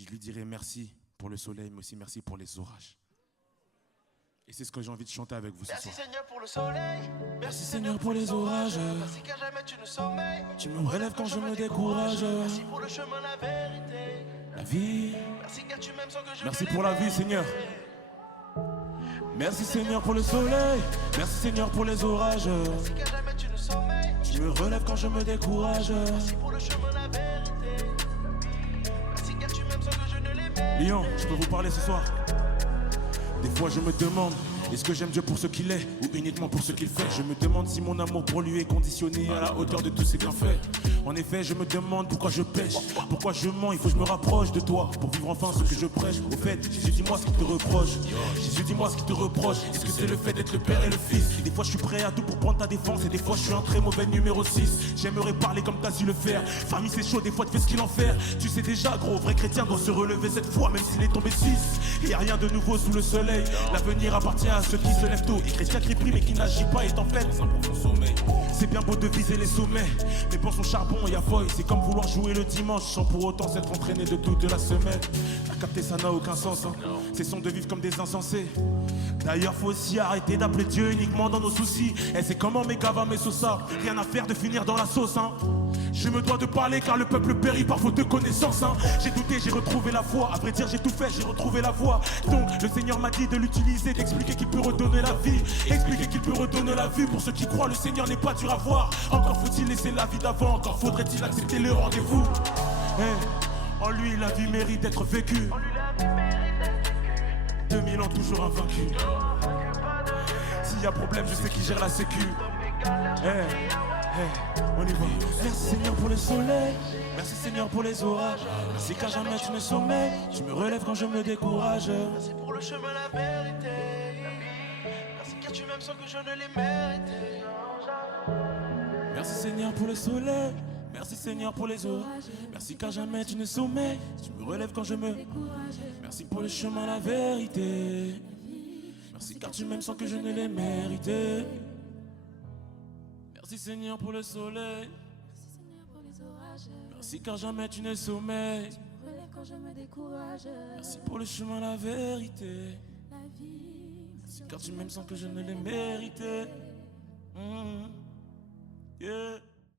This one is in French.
je lui dirai merci pour le soleil, mais aussi merci pour les orages. Et c'est ce que j'ai envie de chanter avec vous ce soir. Merci Seigneur pour le soleil. Merci Seigneur pour les orages. Merci car jamais tu ne sommeilles. Tu me relèves quand je me décourage. Merci pour le chemin, la vérité. La vie. Merci car tu m'aimes sans que je Merci ne pour la l'aimais. vie, Seigneur. Merci Seigneur pour le soleil. Merci Seigneur pour les orages. Merci car jamais tu ne sommeilles. Tu me relèves quand je me décourage. Merci pour le chemin, la vérité. Merci car tu m'aimes sans que je ne l'aimais. Lyon, je peux vous parler ce soir. Des fois je me demande, est-ce que j'aime Dieu pour ce qu'il est ou uniquement pour ce qu'il fait? Je me demande si mon amour pour lui est conditionné à la hauteur de tous ses bienfaits. En effet, je me demande pourquoi je pêche, pourquoi je mens, il faut que je me rapproche de toi pour vivre enfin ce que je prêche. Au fait, Jésus, dis-moi ce qu'il te reproche. Jésus, dis-moi ce qu'il te reproche. Est-ce que c'est le fait d'être le père et le fils? Des fois je suis prêt à tout pour prendre ta défense et des fois je suis un très mauvais numéro 6. J'aimerais parler comme t'as su le faire. Famille c'est chaud, des fois tu fais ce qu'il en fait. Tu sais déjà gros, vrai chrétien doit se relever cette fois même s'il est tombé 6. Y a rien de nouveau sous le soleil. L'avenir appartient à ceux qui se lèvent tôt. Et chrétien qui prie mais qui n'agit pas est en fait dans un profond sommeil. C'est bien beau de viser les sommets, mais pense au charbon et à feuille. C'est comme vouloir jouer le dimanche sans pour autant s'être entraîné de toute la semaine. T'as capté, ça n'a aucun sens hein. C'est son de vivre comme des insensés. D'ailleurs faut aussi arrêter d'appeler Dieu uniquement dans nos soucis. Et c'est comment mes gars va mes ça. Rien à faire de finir dans la sauce hein. Je me dois de parler car le peuple périt par faute de connaissance hein. J'ai douté, j'ai retrouvé la foi. À vrai dire j'ai tout fait, j'ai retrouvé la voie. Donc le Seigneur m'a dit de l'utiliser, d'expliquer qu'il peut redonner la vie. Expliquer qu'il peut redonner la vue. Pour ceux qui croient, le Seigneur n'est pas dur à voir. Encore faut-il laisser la vie d'avant. Encore faudrait-il accepter le rendez-vous. Hey, en lui la vie mérite d'être vécue. 2000 ans toujours invaincu. S'il y a problème, je sais qui gère la sécu. Hey, hey, on y va. Merci Seigneur pour le soleil. Merci Seigneur pour les orages. Merci car jamais tu ne sommeilles. Tu me relèves quand je me décourage. Merci pour le chemin, la vérité. Merci car tu m'aimes sans que je ne l'ai mérité. Merci Seigneur pour le soleil. Merci Seigneur pour les orages. Merci car jamais tu ne sommeilles. Tu me relèves quand je me décourage. Merci pour le chemin, la vérité. Merci car tu m'aimes sans que je ne l'ai mérité. Merci Seigneur pour le soleil. Merci Seigneur pour les orages. Merci car jamais tu ne sommeilles. Relève quand je me décourage. Merci pour le chemin, la vérité. La vie. Merci car tu m'aimes sans que je ne l'ai mérité. Yeah.